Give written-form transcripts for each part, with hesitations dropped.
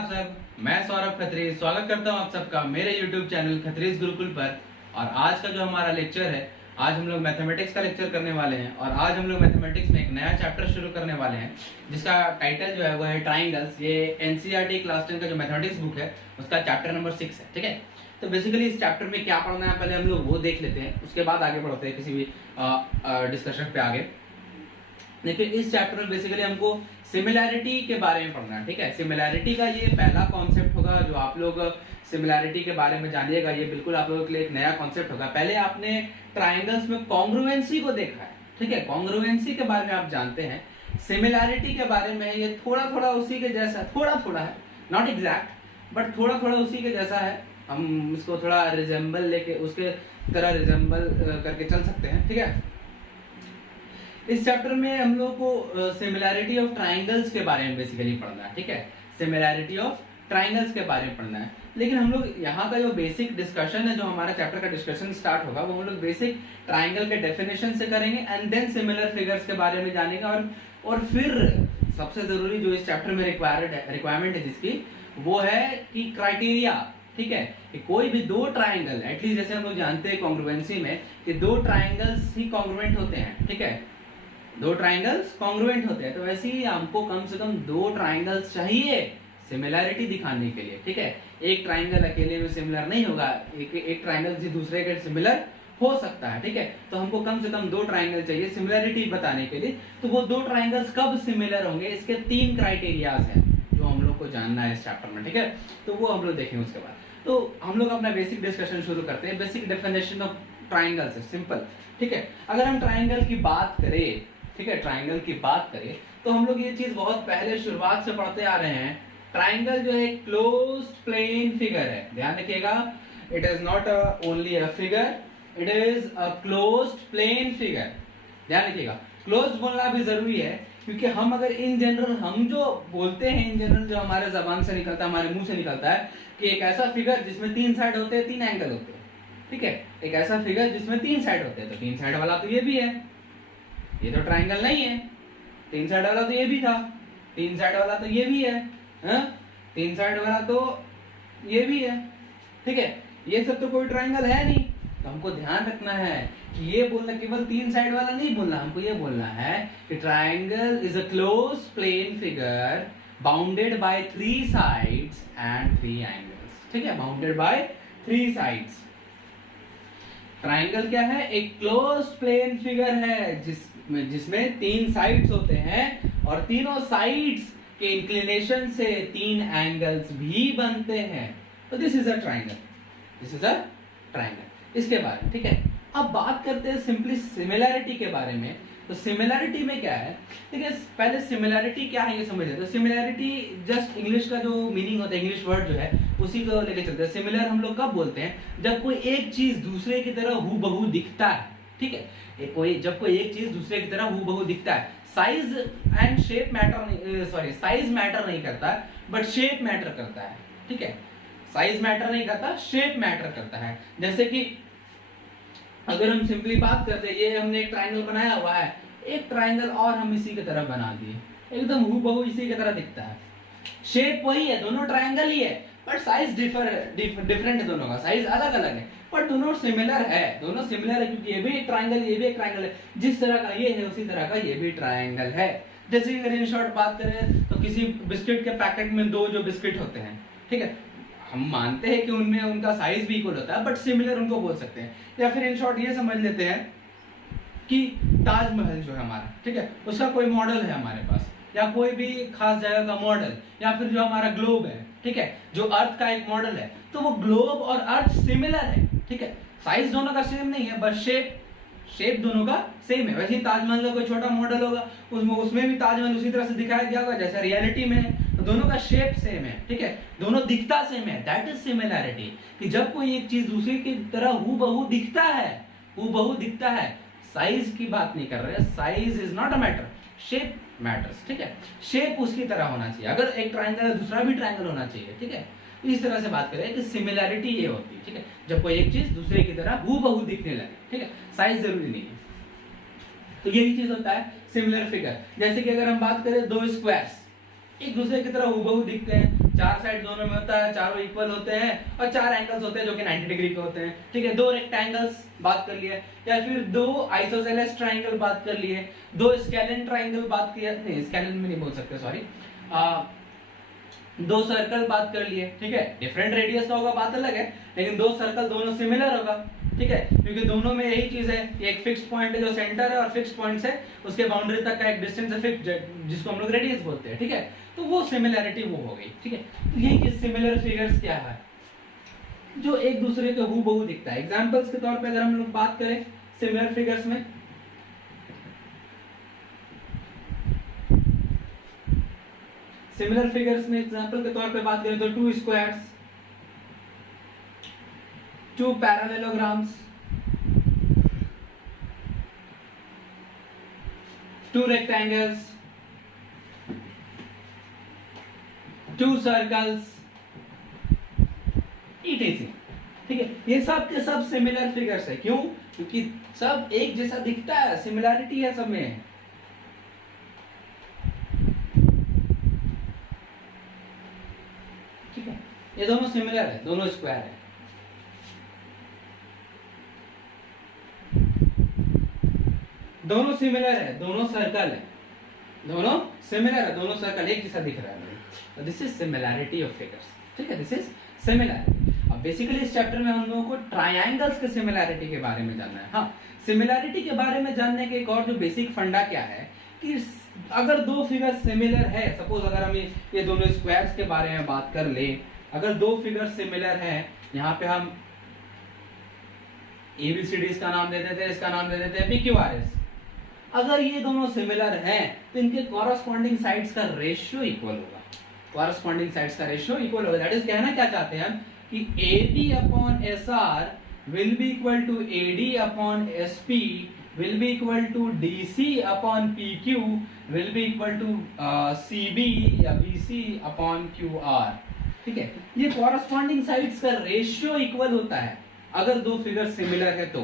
आप सब। मैं सौरभ खत्री स्वागत करता हूं आप सबका मेरे YouTube चैनल खत्रीज गुरुकुल पर। और आज का जो हमारा लेक्चर है, आज हम लोग मैथमेटिक्स का लेक्चर करने वाले हैं। और आज हम लोग मैथमेटिक्स में एक नया चैप्टर शुरू करने वाले हैं जिसका टाइटल जो है वो है ट्राइंगल्स। ये NCERT क्लास 10 का जो मैथमेटिक्स बुक है उसका चैप्टर नंबर 6 है। ठीक है, तो बेसिकली इस चैप्टर में क्या पढ़ना है पहले हम लोग वो देख लेते हैं, उसके बाद आगे बढ़ते हैं किसी भी डिस्कशन पे आगे। देखिए इस चैप्टर में बेसिकली हमको सिमिलैरिटी के बारे में पढ़ना है। ठीक है, सिमिलैरिटी का ये पहला कॉन्सेप्ट होगा जो आप लोग सिमिलैरिटी के बारे में जानिएगा। ये बिल्कुल आप लोगों के लिए एक नया कॉन्सेप्ट होगा। पहले आपने ट्राइंगल्स में कॉन्ग्रुएंसी को देखा है। ठीक है, कॉन्ग्रुएंसी के बारे में आप जानते हैं। सिमिलैरिटी के बारे में ये थोड़ा थोड़ा उसी के जैसा, थोड़ा थोड़ा है, नॉट एग्जैक्ट बट थोड़ा थोड़ा उसी के जैसा है। हम इसको थोड़ा रिजेंबल लेके उसके तरह रिजेंबल करके चल सकते हैं। ठीक है, इस चैप्टर में हम लोग को सिमिलैरिटी ऑफ ट्राइंगल्स के बारे में बेसिकली पढ़ना है। ठीक है, सिमिलैरिटी ऑफ ट्राइंगल्स के बारे में पढ़ना है। लेकिन हम लोग यहाँ का जो बेसिक डिस्कशन है, जो हमारा चैप्टर का डिस्कशन स्टार्ट होगा, वो हम लोग बेसिक ट्राइंगल के डेफिनेशन से करेंगे एंड देन सिमिलर फिगर्स के बारे में जानेंगे। और फिर सबसे जरूरी जो इस चैप्टर में रिक्वायरमेंट है जिसकी, वो है कि क्राइटेरिया। ठीक है, कि कोई भी दो ट्राइंगल, एटलीस्ट जैसे हम लोग जानते हैं कॉन्ग्रुएंसी में कि दो ट्राइंगल्स ही कॉन्ग्रुएंट होते हैं। ठीक है, दो ट्राइंगल्स कॉन्ग्रुएंट होते हैं, तो वैसे ही हमको कम से कम दो ट्राइंगल्स चाहिए सिमिलैरिटी दिखाने के लिए। ठीक है, एक ट्राइंगल अकेले में सिमिलर नहीं होगा, एक ट्राइंगल किसी दूसरे के सिमिलर हो सकता है। ठीक है, तो हमको कम से कम दो ट्राइंगल चाहिए सिमिलैरिटी बताने के लिए। तो वो दो ट्राइंगल्स कब सिमिलर होंगे, इसके 3 क्राइटेरियाज हैं जो हम लोग को जानना है इस चैप्टर में। ठीक है, तो वो हम लोग देखेंगे उसके बाद। तो हम लोग अपना बेसिक डिस्कशन शुरू करते हैं। बेसिक डेफिनेशन ऑफ ट्राइंगल्स है सिंपल। ठीक है, अगर हम ट्राइंगल की बात करें, ठीक है, ट्राइंगल की बात करें तो हम लोग ये चीज बहुत पहले शुरुआत से पढ़ते आ रहे हैं। ट्राइंगल जो है क्लोज्ड प्लेन फिगर है, ध्यान रखिएगा। It is not only a figure, it is a closed plane figure. ध्यान रखिएगा, क्लोज्ड बोलना भी जरूरी है क्योंकि हम अगर इन जनरल हम जो बोलते हैं, इन जनरल जो हमारे जबान से निकलता है, हमारे मुंह से निकलता है कि एक ऐसा फिगर जिसमें 3 साइड होते हैं, 3 एंगल होते हैं। ठीक है, एक ऐसा फिगर जिसमें 3 साइड होते हैं, तो 3 साइड वाला तो ये भी है, ये तो ट्राइंगल नहीं है। 3 साइड वाला तो ये भी था, 3 साइड वाला तो ये भी है, 3 साइड वाला तो ये भी है। ठीक है, ये सब तो कोई ट्राइंगल है नहीं। तो हमको ध्यान रखना है कि ये बोलना केवल 3 साइड वाला नहीं बोलना, हमको ये बोलना है कि triangle is a closed plane figure bounded by 3 sides and 3 angles. ठीक है, बाउंडेड बाय 3 साइड्स। ट्राइंगल क्या है? एक क्लोज्ड प्लेन फिगर है जिसमें 3 साइड्स होते हैं और तीनों साइड्स के इंक्लिनेशन से 3 एंगल्स भी बनते हैं। तो this is a triangle, this is a triangle. इसके बारे में, ठीक है। अब बात करते हैं सिंपली सिमिलैरिटी के बारे में। तो सिमिलैरिटी में क्या है, ठीक है, पहले सिमिलैरिटी क्या है ये समझ लेते हैं। सिमिलैरिटी जस्ट इंग्लिश का जो मीनिंग होता है, इंग्लिश वर्ड जो है उसी को लेके चलते हैं। सिमिलर हम लोग कब बोलते हैं? जब कोई एक चीज दूसरे की तरह हूबहू दिखता है। ठीक है, जब कोई एक चीज दूसरे की तरह हूबहू दिखता है। साइज एंड शेप मैटर नहीं, सॉरी, साइज मैटर नहीं करता बट शेप मैटर करता है। ठीक है, साइज मैटर नहीं करता, शेप मैटर करता है। जैसे कि अगर हम सिंपली बात करते हैं, ये हमने एक ट्राइंगल बनाया हुआ है, एक ट्राइंगल और हम इसी की तरह बना दिए, एकदम हूबहू इसी की तरह दिखता है। शेप वही है, दोनों ट्राइंगल ही है बट साइज डिफरेंट है, दोनों का साइज अलग अलग है पर दोनों सिमिलर है। दोनों सिमिलर है क्योंकि ये भी एक ट्राइंगल, ये भी एक ट्राइंगल है। जिस तरह का ये है उसी तरह का ये भी ट्राइंगल है। जैसे अगर इन शॉर्ट बात करें तो किसी बिस्किट के पैकेट में 2 जो बिस्किट होते हैं, ठीक है, हम मानते हैं कि उनमें उनका साइज भी इक्वल होता है बट सिमिलर उनको बोल सकते हैं। या फिर इन शॉर्ट ये समझ लेते हैं कि ताजमहल जो है हमारा, ठीक है, उसका कोई मॉडल है हमारे पास, या कोई भी खास जगह का मॉडल, या फिर जो हमारा ग्लोब है, ठीक है, जो अर्थ का एक मॉडल है, तो वो ग्लोब और अर्थ सिमिलर है। ठीक है, साइज दोनों का सेम नहीं है बट शेप दोनों का सेम है। वैसे ही ताजमहल का कोई छोटा मॉडल होगा, उसमें भी ताजमहल उसी तरह से दिखाया गया होगा जैसा रियलिटी में है। तो दोनों का शेप सेम है, ठीक है, दोनों दिखता सेम है। दैट इज सिमिलैरिटी, कि जब कोई एक चीज दूसरे की तरह हूबहू दिखता है, हूबहू दिखता है। साइज की बात नहीं कर रहे, size is not a matter, shape matters. ठीक है, शेप उसकी तरह होना चाहिए। अगर एक ट्राइंगल है दूसरा भी ट्राइंगल होना चाहिए। ठीक है, इस तरह से बात करें कि सिमिलैरिटी ये होती है। ठीक है, जब कोई एक चीज दूसरे की तरह हूबहू दिखने लगे। ठीक है, साइज जरूरी नहीं है। तो यही चीज होता है सिमिलर फिगर। जैसे कि अगर हम बात करें 2 स्क्वायर्स एक दूसरे की तरह हूबहू दिखते हैं चार साइड दोनों में होता है, चारों इक्वल होते हैं और चार एंगल्स होते हैं जो कि 90 डिग्री के होते हैं, ठीक है। दो रेक्टेंगल्स बात कर लिए, या फिर दो आइसोसेलेस ट्रायंगल बात कर लिए, दो स्केलेन ट्रायंगल बात किया, नहीं स्केलेन में नहीं बोल सकते सॉरी, दो सर्कल बात कर लिए, ठीक है। डिफरेंट रेडियस का होगा बात अलग है, लेकिन दो सर्कल दोनों सिमिलर होगा, ठीक है, क्योंकि दोनों में यही चीज है कि एक फिक्स्ड पॉइंट है जो सेंटर है और फिक्स्ड पॉइंट से उसके बाउंड्री तक का एक डिस्टेंस है फिक्स्ड, जिसको हम लोग रेडियस बोलते हैं, ठीक है। तो वो सिमिलैरिटी वो हो गई, ठीक है। तो यही सिमिलर फिगर्स क्या है, जो एक दूसरे के हूबहू दिखता है। एग्जांपल्स के तौर पे अगर हम लोग बात करें सिमिलर फिगर्स में, सिमिलर फिगर्स में एग्जांपल के तौर पे बात करें तो two squares, two parallelograms, two rectangles, two circles, etc, ठीक है। ये सब के सब सिमिलर फिगर्स है, क्यों? क्योंकि सब एक जैसा दिखता है, सिमिलैरिटी है सब में, ठीक है। ये दोनों सिमिलर है, दोनों स्क्वायर है, दोनों सिमिलर है, दोनों सर्कल है, दोनों सिमिलर है, दोनों सर्कल एक जैसा दिख रहा है। This is similarity of figures, ठीक है, दिस इज सिमिलैरिटी। अब बेसिकली इस चैप्टर में हम लोगों को ट्रायंगल्स के सिमिलैरिटी के बारे में जानना है। हाँ, सिमिलैरिटी के बारे में जानने के एक और जो बेसिक फंडा क्या है कि अगर दो फिगर सिमिलर है, सपोज अगर हम ये दोनों स्क्वायर्स के बारे में बात कर ले, अगर दो फिगर सिमिलर हैं, यहाँ पे हम एबीसीडी का नाम दे देते हैं, इसका नाम दे देते हैं पीक्यूआरएस। अगर ये दोनों सिमिलर हैं तो इनके कॉरस्पॉन्डिंग साइड्स का रेशियो इक्वल होगा, कॉरस्पॉन्डिंग साइड्स का रेशियो इक्वल होगा। दैट इज कहना क्या चाहते हैं हम कि AD upon SR will be equal to AD upon SP will be equal to DC upon PQ will be equal to CB या BC upon QR, ठीक है। ये कॉरस्पॉन्डिंग साइड्स का रेशियो इक्वल होता है अगर दो फिगर सिमिलर है तो,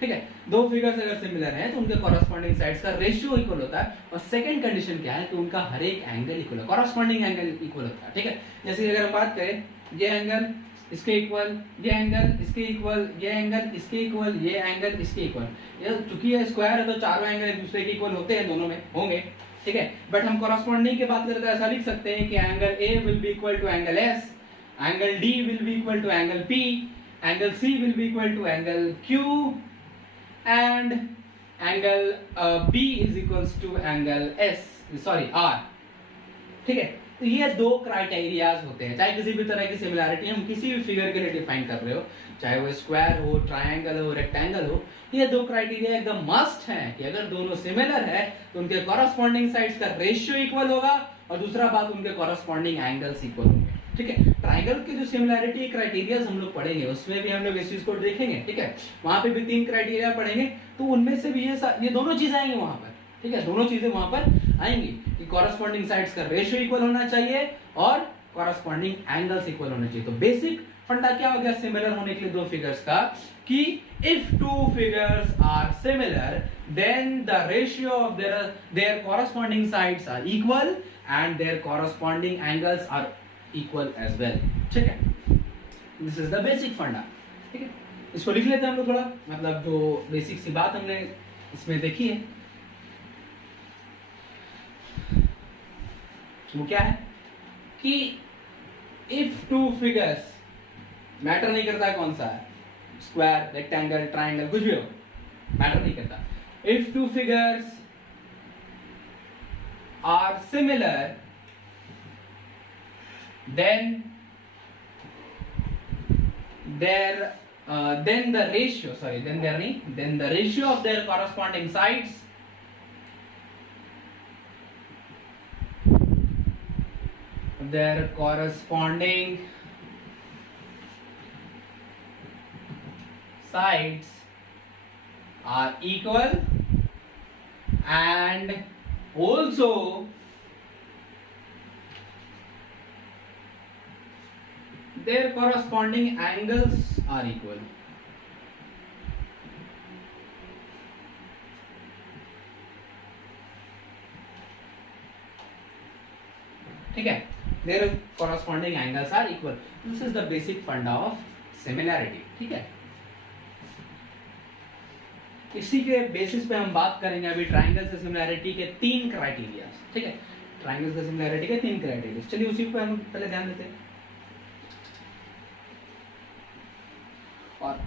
ठीक है। दो फिगर्स अगर सिमिलर हैं तो उनके कॉरस्पॉन्डिंग साइड्स का रेशियो इक्वल होता है। और सेकंड कंडीशन क्या है कि उनका हर एक एंगल इक्वल है, कॉरस्पॉन्डिंग एंगल इक्वल होता है, ठीक है। जैसे अगर हम बात करें ये एंगल इसके इक्वल, ये एंगल इसके इक्वल, ये एंगल इसके इक्वल, ये एंगल इसके इक्वल, ये चूंकि ये स्क्वायर है तो चारों एंगल एक दूसरे के इक्वल होते हैं, दोनों में होंगे, ठीक है। बट हम कॉरस्पॉन्डिंग की बात करते हैं ऐसा लिख सकते हैं कि angle A will be equal to angle S, angle D will be equal to angle P, angle C will be equal to angle Q and angle B is equals to angle R, ठीक है। तो ये दो criterias होते हैं, चाहे किसी भी तरह की सिमिलैरिटी हम किसी भी फिगर के लिए डिफाइन कर रहे हो, चाहे वो स्क्वायर हो, ट्रायंगल हो, रेक्टेंगल हो, ये दो क्राइटेरिया एकदम मस्ट है कि अगर दोनों सिमिलर है तो उनके कॉरस्पॉन्डिंग साइड्स का रेशियो इक्वल होगा, और दूसरा बात उनके कॉरस्पॉन्डिंग एंगल्स इक्वल होंगे, ठीक है। ट्रायंगल की जो सिमिलैरिटी क्राइटेरियाज हम लोग पढ़ेंगे उसमें भी हम लोग इस चीज को देखेंगे, ठीक है। वहां पे भी तीन क्राइटेरिया पढ़ेंगे, तो उनमें से भी ये दोनों चीजें आएंगी वहां पर, ठीक है। दोनों चीजें वहां पर आएंगी कि कॉरस्पॉन्डिंग साइड्स का रेशियो इक्वल होना चाहिए और कॉरस्पॉन्डिंग एंगल्स इक्वल होना चाहिए। तो बेसिक फंडा क्या हो गया सिमिलर होने के लिए दो फिगर्स का कि if two figures are similar then the ratio of their corresponding sides are equal and their corresponding angles are equal as well, ठीक है। दिस इज द बेसिक फंडा, ठीक है। इसको लिख लेते हैं हम लोग थोड़ा, मतलब जो बेसिक सी बात हमने इसमें देखी है वो क्या है कि इफ टू फिगर्स, मैटर नहीं करता कौन सा है, स्क्वायर, रेक्टेंगल, ट्रायंगल, कुछ भी हो, मैटर नहीं करता। If two figures are similar then the ratio of their corresponding sides are equal, and also their corresponding angles are equal, ठीक है। their corresponding angles are equal. This is the basic funda of similarity. ठीक है, इसी के basis पे हम बात करेंगे अभी ट्राइंगल्स की सिमिलैरिटी के 3 क्राइटेरिया. ठीक है, ट्राइंगल्स की सिमिलैरिटी के 3 क्राइटेरिया. चलिए उसी पे हम पहले ध्यान देते हैं. और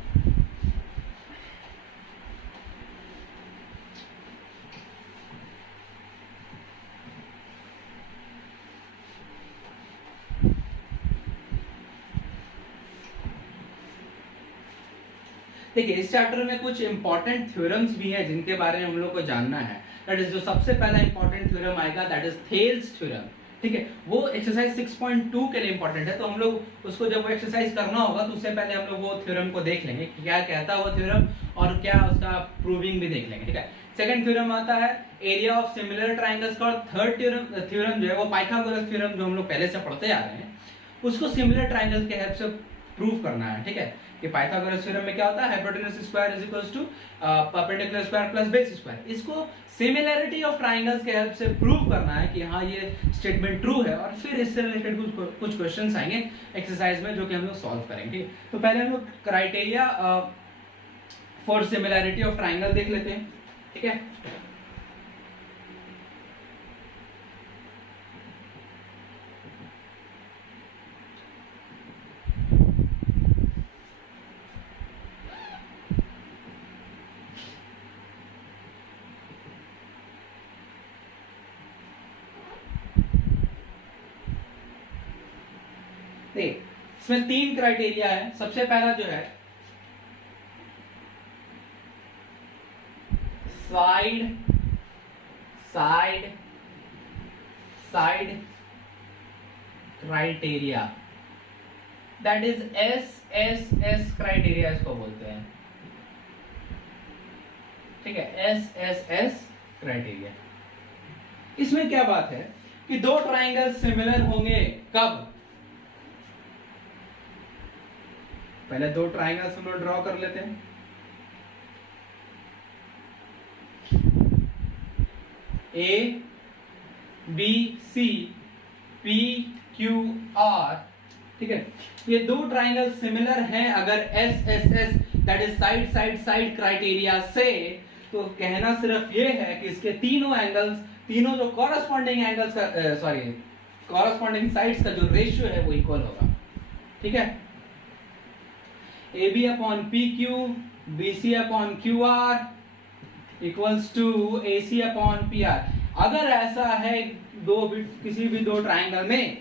देखिए, इस चैप्टर में कुछ इंपॉर्टेंट थ्योरम्स भी हैं जिनके बारे में हम लोग को जानना है. दैट इज जो सबसे पहला इंपॉर्टेंट थ्योरम आएगा, दैट इज थेल्स थ्योरम. ठीक है, वो एक्सरसाइज 6.2 के लिए इंपॉर्टेंट है. तो हम लोग उसको जब वो एक्सरसाइज करना होगा तो उससे पहले हम लोग वो थ्योरम को देख लेंगे कि क्या कहता है वो थ्योरम और क्या उसका प्रूविंग भी देख लेंगे. ठीक है, सेकंड थ्योरम आता है एरिया ऑफ सिमिलर ट्राइंगल्स का. और थर्ड थ्योरम जो है वो पाइथागोरस थ्योरम जो हम लोग पहले से पढ़ते आ रहे हैं, उसको सिमिलर ट्राइंगल्स के हेल्प से प्रूव करना है. ठीक है, कि पाइथागोरस थ्योरम में क्या होता है, hypotenuse square is equals to perpendicular square plus base square. इसको सिमिलैरिटी ऑफ ट्राइंगल्स के हेल्प से प्रूव करना है कि हाँ ये स्टेटमेंट ट्रू है. और फिर इससे रिलेटेड कुछ क्वेश्चंस आएंगे एक्सरसाइज में जो कि हम लोग सॉल्व करेंगे. ठीक है, तो पहले हम लोग criteria for similarity of triangle देख लेते हैं. ठीक है, इसमें 3 क्राइटेरिया है. सबसे पहला जो है side side side criteria, that is SSS criteria इसको बोलते हैं. ठीक है, SSS क्राइटेरिया. इसमें क्या बात है कि दो ट्राइंगल सिमिलर होंगे कब. पहले दो ट्राइंगल्स हम लोग ड्रॉ कर लेते हैं. A B C P Q R. ठीक है, ये दो ट्राइंगल सिमिलर हैं अगर SSS that is side side side criteria से. तो कहना सिर्फ ये है कि इसके तीनों एंगल्स, तीनों जो कॉरस्पॉन्डिंग एंगल्स का कॉरस्पॉन्डिंग साइड्स का जो रेशियो है वो इक्वल होगा. ठीक है, AB upon PQ, BC upon QR equals to AC upon PR. अगर ऐसा है किसी भी दो ट्राइंगल में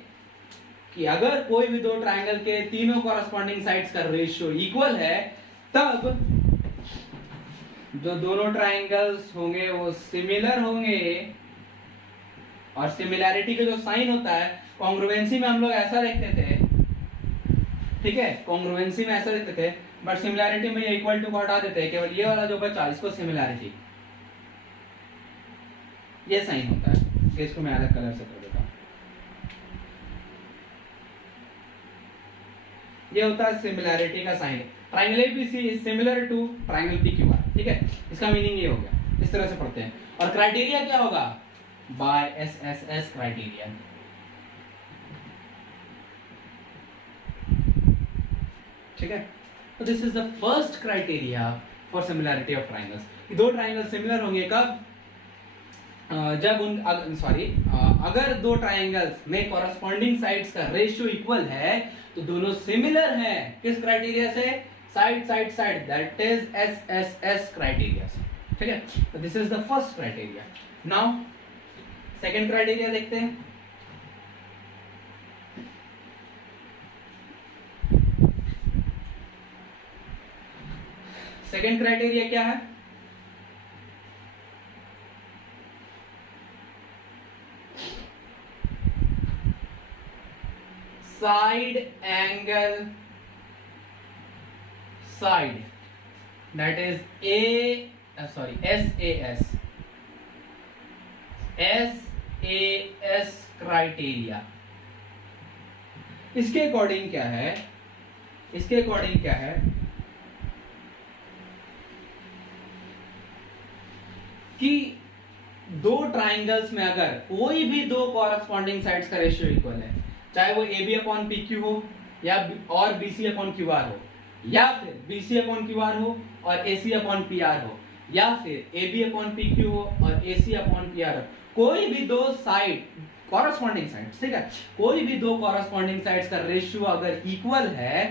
कि अगर कोई भी दो ट्राइंगल के तीनों कॉरस्पॉन्डिंग साइड्स का रेशियो इक्वल है, तब जो दोनों ट्राइंगल्स होंगे वो सिमिलर होंगे. और सिमिलैरिटी का जो साइन होता है, कॉन्ग्रुएंसी में हम लोग ऐसा लिखते थे. ठीक है, कॉन्ग्रुएंसी में ऐसा लिखते थे, बट सिमिलैरिटी में ये इक्वल टू को हटा देते हैं. केवल ये वाला जो बचा इसको सिमिलैरिटी, ये साइन होता है. इसको मैं अलग कलर से कर देता हूं. ये होता है सिमिलैरिटी का sign. Triangle ABC is similar to triangle PQR. ठीक है, इसका मीनिंग ये हो गया. इस तरह से पढ़ते हैं. और क्राइटेरिया क्या होगा, बाय SSS क्राइटेरिया. ठीक है, तो this is the first criteria for similarity of triangles. दो ट्राइंगल सिमिलर होंगे कब, जब अगर दो ट्राइंगल्स में कॉरस्पॉन्डिंग साइड्स का रेशियो इक्वल है तो दोनों सिमिलर हैं. किस क्राइटेरिया से, side side side, that is SSS criteria. ठीक है, तो this is the first criteria. Now second criteria देखते हैं. सेकंड क्राइटेरिया क्या है, side angle side, that is SAS criteria. इसके अकॉर्डिंग क्या है, कि दो ट्राइंगल्स में अगर कोई भी दो कॉरस्पॉन्डिंग साइड्स का रेशियो इक्वल है, चाहे वो A B upon P Q हो या और B C upon Q R हो, या फिर B C upon Q R हो और A C upon P R हो, या फिर A B upon P Q हो और A C upon P R हो, कोई भी दो साइड कॉरस्पॉन्डिंग साइड्स, ठीक है, कोई भी दो कॉरस्पॉन्डिंग साइड्स का रेशियो अगर इक्वल है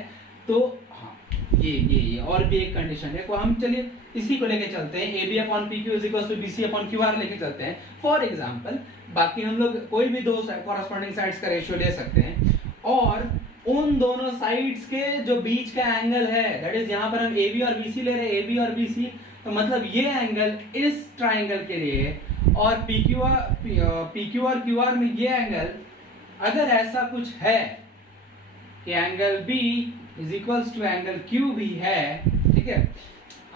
तो हाँ, ये और भी एक कंडीशन है, को हम चलिए इसी को लेके चलते हैं, A B upon P Q is equal to B C upon Q R लेके चलते हैं फॉर एग्जांपल। बाकी हम लोग कोई भी दो कॉरस्पॉन्डिंग साइड्स का रेशियो ले सकते हैं और उन दोनों साइड्स के जो बीच का एंगल है, दैट इज यहाँ पर हम ए बी और बी सी ले रहे हैं, ए बी और बी सी, तो मतलब ये एंगल इस ट्राइंगल के लिए और पी क्यू और क्यू आर में ये एंगल, अगर ऐसा कुछ है कि angle B is equals to angle Q भी है, ठीक है,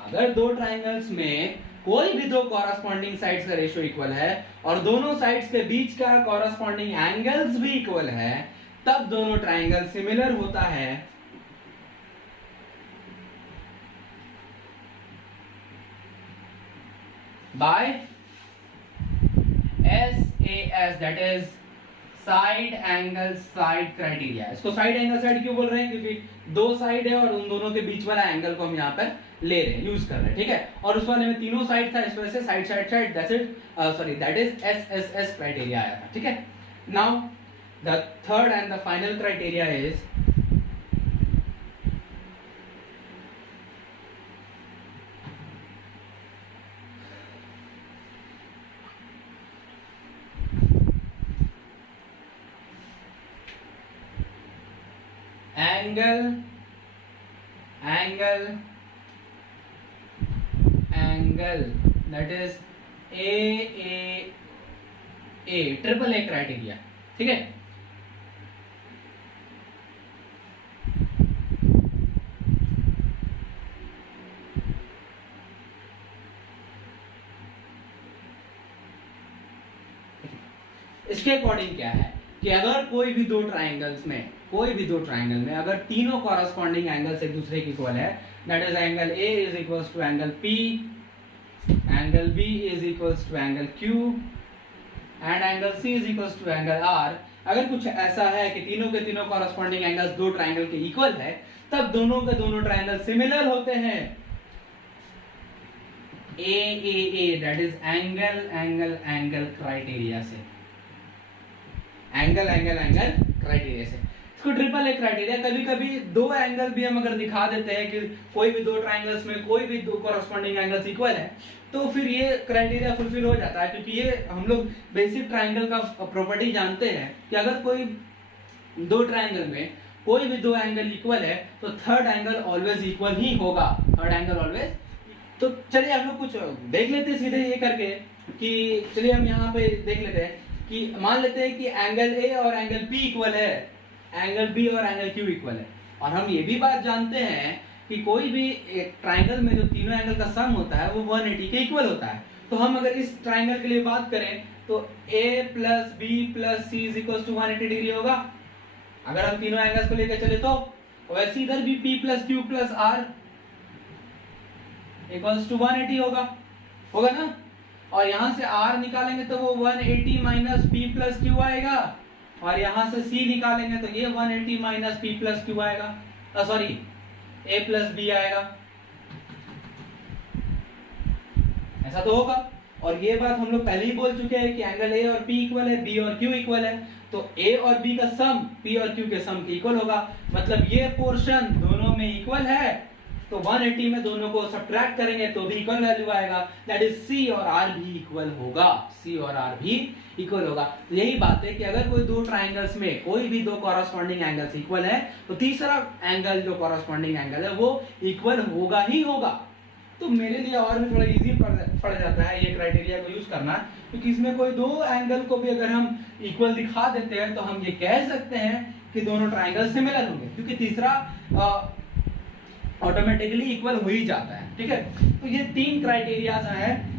अगर दो ट्राइंगल्स में कोई भी दो कॉरस्पॉन्डिंग साइड्स का रेशियो इक्वल है और दोनों साइड्स के बीच का कॉरस्पॉन्डिंग एंगल्स भी इक्वल है, तब दोनों ट्राइंगल सिमिलर होता है by SAS, that is side angle side criteria. इसको साइड एंगल साइड क्यों बोल रहे हैं, क्योंकि दो साइड है और उन दोनों के बीच वाला एंगल को हम यहाँ पर ले रहे हैं, यूज कर रहे हैं, ठीक है, और उस वाले में तीनों साइड था, इस वजह से side side side, that's it, sorry that is SSS criteria आया था, ठीक है। Now the third and the final criteria is angle that is a triple A criteria, ठीक है। इसके अकॉर्डिंग क्या है कि अगर कोई भी दो ट्राइंगल्स में, कोई भी दो ट्राइंगल में अगर तीनों कॉरस्पॉन्डिंग एंगल्स एक दूसरे के इक्वल है, that is angle A is equals to angle P, angle B is equals to angle Q and angle C is equals to angle R, अगर कुछ ऐसा है कि तीनों के तीनों कॉरस्पॉन्डिंग एंगल्स दो ट्राइंगल के इक्वल है, तब दोनों के दोनों ट्राइंगल सिमिलर होते हैं AAA, that is angle angle angle criteria से, एंगल एंगल एंगल क्राइटेरिया से। इसको ट्रिपल ए क्राइटेरिया, कभी कभी दो एंगल भी हम अगर दिखा देते हैं कि कोई भी दो ट्राइंगल्स में कोई भी दो कॉरस्पॉन्डिंग एंगल्स इक्वल है, तो फिर ये क्राइटेरिया फुलफिल हो जाता है, क्योंकि ये हम लोग बेसिक ट्राइंगल का प्रॉपर्टी जानते हैं कि अगर कोई दो ट्राइंगल में कोई भी दो एंगल इक्वल है तो थर्ड एंगल ऑलवेज इक्वल ही होगा, थर्ड एंगल ऑलवेज। तो चलिए हम लोग कुछ देख लेते हैं सीधे ये करके कि चलिए हम यहाँ पे देख लेते हैं कि मान लेते हैं कि एंगल A और एंगल P इक्वल है, एंगल B और एंगल Q इक्वल है, और हम ये भी बात जानते हैं कि कोई भी एक ट्राइंगल में जो तीनों एंगल का सम होता है वो 180 के इक्वल होता है। तो हम अगर इस ट्राइंगल के लिए बात करें तो A plus B plus C is equal to 180 degree होगा, अगर हम तीनों एंगल्स को लेकर चले तो वैसे इधर भी P plus Q plus R equals to 180 होगा ना, और यहां से R निकालेंगे तो वो 180 माइनस P प्लस Q आएगा, और यहां से C निकालेंगे तो ये 180 माइनस P प्लस Q आएगा, सॉरी A प्लस B आएगा, ऐसा तो होगा। और ये बात हम लोग पहले ही बोल चुके हैं कि एंगल A और P इक्वल है, B और Q इक्वल है, तो A और B का सम P और Q के सम के इक्वल होगा, मतलब ये पोर्शन दोनों में इक्वल है, तो 180 में दोनों को सब्ट्रैक्ट करेंगे तो भी इक्वल वैल्यू आएगा, दैट इज C और R भी इक्वल होगा, C और R भी इक्वल होगा। तो यही बात है कि अगर कोई दो ट्राइंगल्स में कोई भी दो कॉरस्पॉन्डिंग एंगल्स इक्वल है तो तीसरा एंगल जो कॉरस्पॉन्डिंग एंगल है वो इक्वल होगा ही होगा। तो मेरे लिए और भी थोड़ा इजी पड़ जाता है ये क्राइटेरिया को यूज करना, क्योंकि इसमें कोई दो एंगल को भी अगर हम इक्वल दिखा देते हैं तो हम ये कह सकते हैं कि दोनों ट्राइंगल सिमिलर होंगे, क्योंकि तीसरा ऑटोमेटिकली इक्वल हो ही जाता है, ठीक है। तो ये तीन क्राइटेरियाज हैं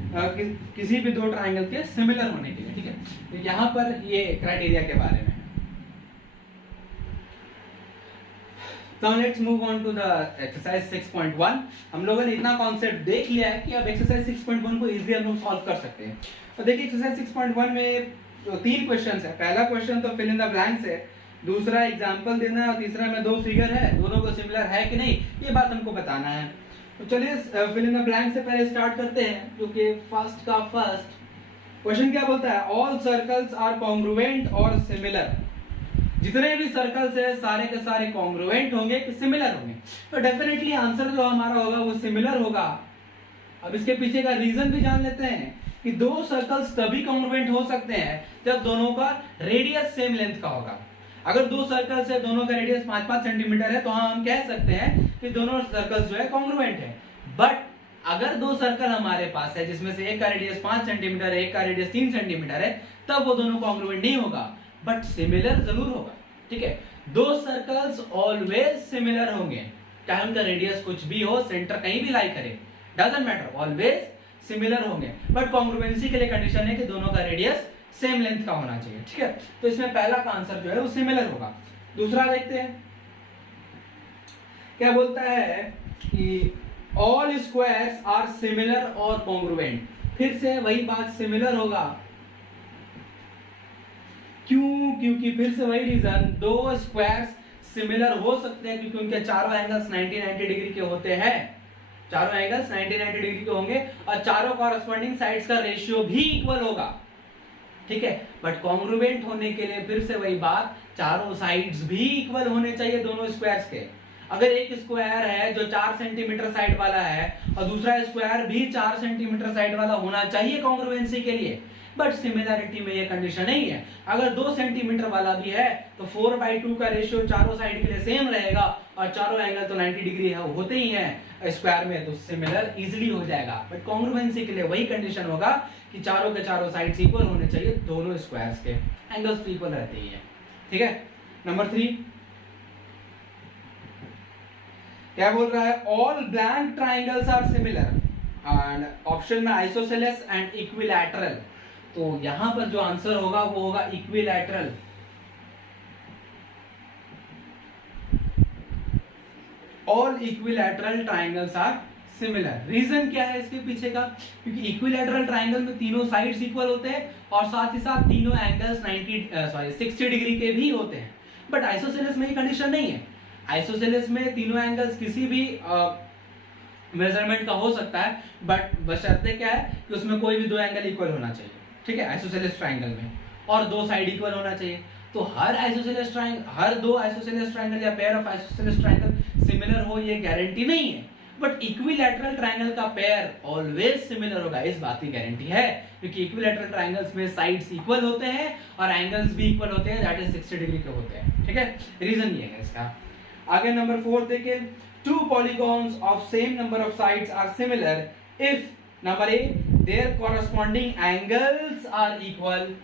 किसी भी दो ट्राइंगल के सिमिलर होने के लिए, ठीक है। तो यहाँ पर ये क्राइटेरिया के बारे में। Now let's move on to the exercise 6.1। हम लोगों ने इतना कॉन्सेप्ट देख लिया है कि अब एक्सरसाइज 6.1 को इजीली हम लोग सॉल्व कर सकते हैं। तो देखिए एक्सरसाइज 6.1 में जो तीन क्वेश्चंस है, पहला क्वेश्चन तो फिल इन द ब्लैंक्स है दूसरा एग्जाम्पल देना है और तीसरा में दो फिगर है, दोनों को सिमिलर है कि नहीं ये बात हमको बताना है। तो चलिए फिल इन द ब्लैंक से पहले स्टार्ट करते हैं, क्योंकि फर्स्ट का फर्स्ट क्वेश्चन क्या बोलता है, ऑल सर्कल्स आर कॉन्ग्रुएंट और सिमिलर। जितने भी सर्कल्स है सारे के सारे कॉन्ग्रुएंट होंगे कि सिमिलर होंगे, तो डेफिनेटली आंसर जो हमारा होगा वो सिमिलर होगा। अब इसके पीछे का रीजन भी जान लेते हैं कि दो सर्कल्स तभी कॉन्ग्रुएंट हो सकते हैं जब दोनों का रेडियस सेम लेंथ का होगा। अगर दो सर्कल्स है, दोनों का रेडियस 5-5 सेंटीमीटर है, तो हम कह सकते हैं कि दोनों सर्कल्स जो है कॉन्ग्रुएंट है। बट अगर दो सर्कल हमारे पास है जिसमें से एक का रेडियस 5 सेंटीमीटर है, एक का रेडियस 3 सेंटीमीटर है, तब वो दोनों कॉन्ग्रुएंट नहीं होगा, बट सिमिलर जरूर होगा। ठीक है, दो सर्कल्स ऑलवेज सिमिलर होंगे, चाहे उनका रेडियस कुछ भी हो, सेंटर कहीं भी लाई करे, डजंट मैटर, ऑलवेज सिमिलर होंगे। बट कॉन्ग्रुएंसी के लिए कंडीशन है कि दोनों का रेडियस सेम लेंथ का होना चाहिए। ठीक है, तो इसमें पहला का आंसर जो है वो सिमिलर होगा। दूसरा देखते हैं क्या बोलता है कि ऑल स्क्वायर्स आर सिमिलर और कॉन्ग्रुएंट। फिर से वही बात, सिमिलर होगा। क्यों? क्योंकि फिर से वही रीजन, दो स्क्वायर्स सिमिलर हो सकते हैं क्योंकि उनके चारों एंगल्स 90-90 डिग्री के होते हैं, चारों एंगल्स 90-90 डिग्री के होंगे और चारों कॉरस्पॉन्डिंग साइड्स का रेशियो भी इक्वल होगा। ठीक है, बट कॉन्ग्रुएंट होने के लिए फिर से वही बात, चारों साइड्स भी इक्वल होने चाहिए दोनों स्क्वायर्स के। अगर एक स्क्वायर है जो 4 सेंटीमीटर साइड वाला है और दूसरा स्क्वायर भी 4 सेंटीमीटर साइड वाला होना चाहिए कॉन्ग्रुएंसी के लिए, बट सिमिलरिटी में ये कंडीशन नहीं है। अगर 2 सेंटीमीटर वाला भी है तो 4/2 का रेशियो चारों साइड के लिए सेम रहेगा और चारों एंगल तो 90 डिग्री है होते ही हैं स्क्वायर में, तो सिमिलर इजीली हो जाएगा। बट कॉन्ग्रुएंसी के लिए वही कंडीशन होगा कि चारों के चारों साइड्स इक्वल होने चाहिए, दोनों स्क्वायर्स के एंगल्स तो इक्वल रहते ही हैं। ठीक है, नंबर 3 क्या बोल रहा है, all blank triangles are similar and option में आइसोसेलेस एंड इक्विलैटरल। तो यहां पर जो आंसर होगा वो होगा equilateral. All equilateral triangles are similar. Reason क्या है इसके पीछे का, क्योंकि इक्विलैटरल ट्राइंगल में तीनों साइड्स इक्वल होते हैं और साथ ही साथ तीनों एंगल्स 60 डिग्री के भी होते हैं। बट आइसोसेलेस में ये कंडीशन नहीं है। आइसोसेलेस में तीनों एंगल्स किसी भी मेजरमेंट का हो सकता है, बट बशर्ते क्या है कि उसमें कोई भी दो एंगल इक्वल होना चाहिए। ठीक है, आइसोसेलेस ट्राइंगल में, और दो साइड इक्वल होना चाहिए। तो हर दो आइसोसेलेस ट्राइंगल या pair of isosceles triangle similar हो ये गारंटी नहीं है, बट इक्विलैटरल ट्राइंगल का पेयर ऑलवेज सिमिलर होगा, इस बात की गारंटी है, क्योंकि इक्विलैटरल ट्राइंगल्स में साइड्स इक्वल होते हैं और एंगल्स भी इक्वल होते हैं, दैट इज 60 डिग्री के होते हैं। ठीक है, रीजन ये है इसका। आगे नंबर 4 देखिए, two polygons of same number of sides are similar if number a their corresponding angles are equal.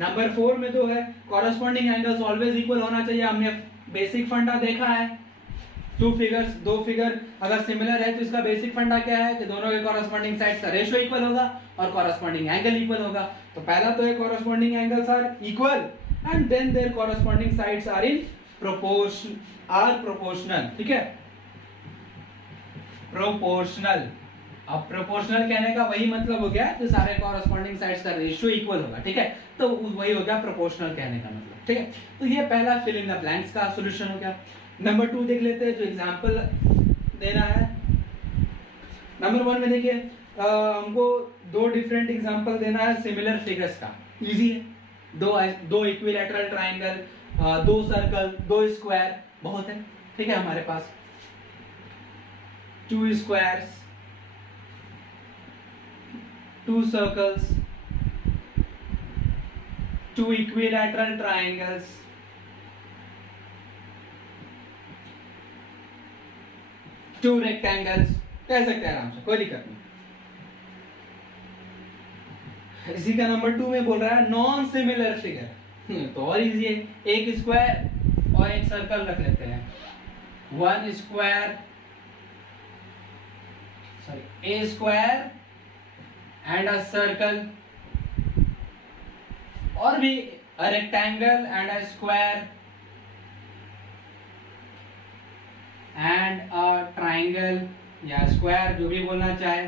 Number 4 में तो है कॉरस्पॉन्डिंग एंगल्स ऑलवेज इक्वल होना चाहिए। हमने बेसिक फंडा देखा है, दो फिगर अगर सिमिलर है तो इसका बेसिक फंडा क्या है कि दोनों के कॉरस्पॉन्डिंग साइड्स का रेशियो इक्वल होगा और कॉरस्पॉन्डिंग एंगल इक्वल होगा। तो पहला तो है corresponding angles are equal and then their corresponding sides are in proportional. ठीक है, प्रोपोर्शनल। अब प्रोपोर्शनल कहने का वही मतलब हो गया कि सारे कॉरस्पॉन्डिंग साइड्स का रेशियो इक्वल होगा। ठीक है, तो वही हो गया प्रोपोर्शनल कहने का मतलब। ठीक है, तो ये पहला फिल इन द ब्लैंक्स का सॉल्यूशन हो गया। नंबर 2 देख लेते हैं, जो एग्जांपल देना है। नंबर 1 में देखिए हमको दो डिफरेंट एग्जांपल देना है सिमिलर फिगर्स का। इजी है, दो इक्विलैटरल ट्राइंगल, दो सर्कल, दो स्क्वायर, बहुत है। ठीक है, हमारे पास 2 squares, 2 circles, 2 equilateral triangles, 2 rectangles, कह सकते हैं आराम से, कोई दिक्कत नहीं। इसी का नंबर 2 में बोल रहा है नॉन सिमिलर फिगर, तो और इजी है, एक स्क्वायर और एक सर्कल रख लेते हैं। 1 square, sorry, a square and a circle, और भी a rectangle and a square and a triangle या स्क्वायर, जो भी बोलना चाहे,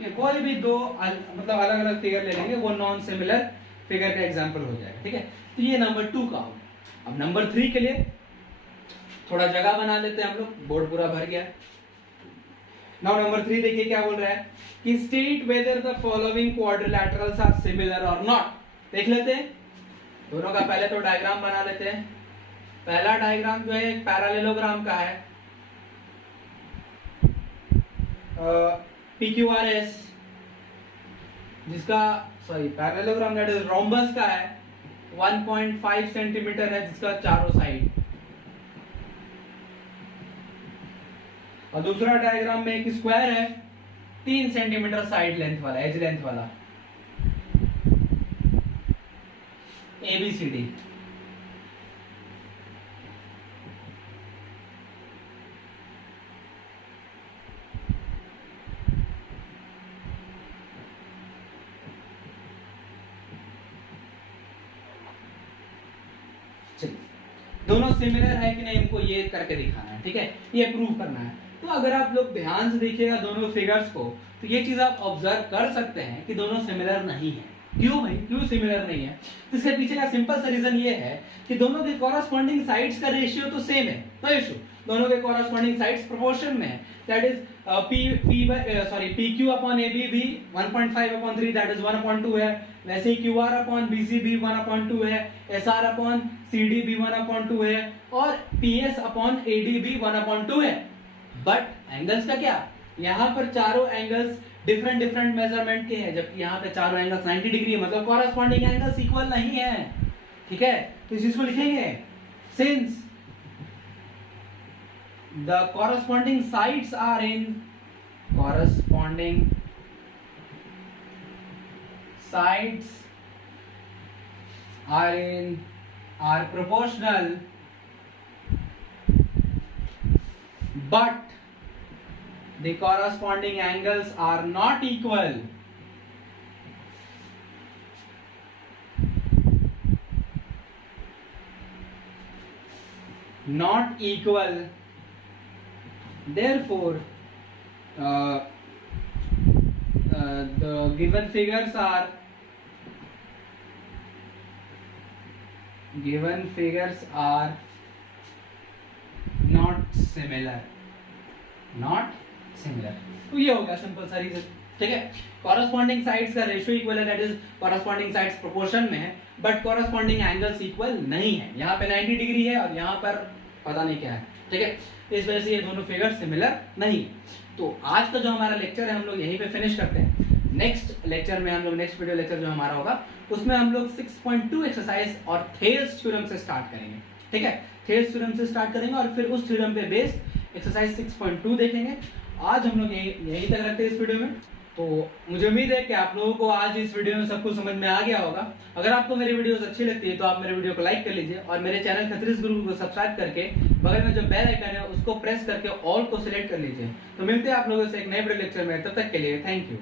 ये कोई भी दो मतलब अलग अलग फिगर ले लेंगे, वो नॉन सिमिलर फिगर का एग्जाम्पल हो जाएगा। ठीक है, तो ये नंबर 2 का हो गया। अब नंबर 3 के लिए थोड़ा जगह बना लेते हैं हम लोग, बोर्ड पूरा भर गया। नाउ नंबर 3 देखिए क्या बोल रहा है कि state whether the following quadrilaterals are similar or not. देख लेते हैं दोनों का, पहले तो डायग्राम बना लेते हैं। पहला डायग्राम जो है एक पैरेललोग्राम का है, PQRS, जिसका पैरेललोग्राम दैट इज रोम्बस का है, 1.5 सेंटीमीटर है जिसका चारों साइड। और दूसरा डायग्राम में एक स्क्वायर है 3 सेंटीमीटर साइड लेंथ वाला, एज लेंथ वाला, ABCD। चलिए, दोनों सिमिलर है कि नहीं इनको ये करके दिखाना है। ठीक है, ये प्रूव करना है। तो अगर आप लोग ध्यान से देखिएगा दोनों फिगर्स को, तो ये चीज आप ऑब्जर्व कर सकते हैं कि दोनों सिमिलर नहीं है। क्यों भाई, क्यों सिमिलर नहीं है? तो इसके पीछे का सिंपल सा रीजन ये है कि दोनों के कॉरस्पॉन्डिंग साइड्स का रेशियो तो सेम है, नो इशू। दोनों के कॉरस्पॉन्डिंग साइड्स प्रोपोर्शन में है, that is PQ upon AB भी 1.5 अपॉन 3 दैट इज 1/2 है। वैसे ही QR अपॉन BC भी 1/2 है, SR अपॉन CD भी 1/2 है, और PS अपॉन AD भी 1/2 है। बट एंगल्स का क्या, यहाँ पर चारों एंगल्स डिफरेंट डिफरेंट मेजरमेंट के हैं, जबकि यहाँ पे चारों एंगल्स 90 डिग्री है, मतलब कॉरस्पॉन्डिंग एंगल्स इक्वल नहीं है। ठीक है, तो इस चीज को लिखेंगे, since the corresponding sides are in are proportional, but the corresponding angles are not equal. Not equal. Therefore, the given figures are not similar. तो ये हो गया सिंपल सा रीजन। ठीक है, कॉरस्पॉन्डिंग साइड्स का रेशियो इक्वल है, that is corresponding sides proportion में है, बट कॉरस्पॉन्डिंग एंगल्स इक्वल नहीं है। यहाँ पे 90 डिग्री है और यहाँ पर पता नहीं क्या है। ठीक है, इस वजह से ये दोनों फिगर सिमिलर नहीं है। तो आज का जो हमारा लेक्चर है हम लोग यहीं पे फिनिश करते हैं। नेक्स्ट लेक्चर में हम लोग, नेक्स्ट वीडियो लेक्चर जो हमारा होगा उसमें हम लोग 6.2 एक्सरसाइज और थेल्स थ्योरम से स्टार्ट करेंगे। ठीक है, थेल्स थ्योरम से स्टार्ट करेंगे और फिर उस थ्योरम पे बेस्ड एक्सरसाइज 6.2 देखेंगे। आज हम लोग यहीं तक रखते हैं इस वीडियो में। तो मुझे उम्मीद है कि आप लोगों को आज इस वीडियो में सब कुछ समझ में आ गया होगा। अगर आपको मेरी वीडियोस अच्छी लगती है तो आप मेरे वीडियो को लाइक कर लीजिए और मेरे चैनल खत्रीज गुरुकुल को सब्सक्राइब करके बगल में जो बेल आइकन है उसको प्रेस करके ऑल को सिलेक्ट कर लीजिए। तो मिलते हैं आप लोगों से एक नए वीडियो लेक्चर में, तब तक के लिए थैंक यू।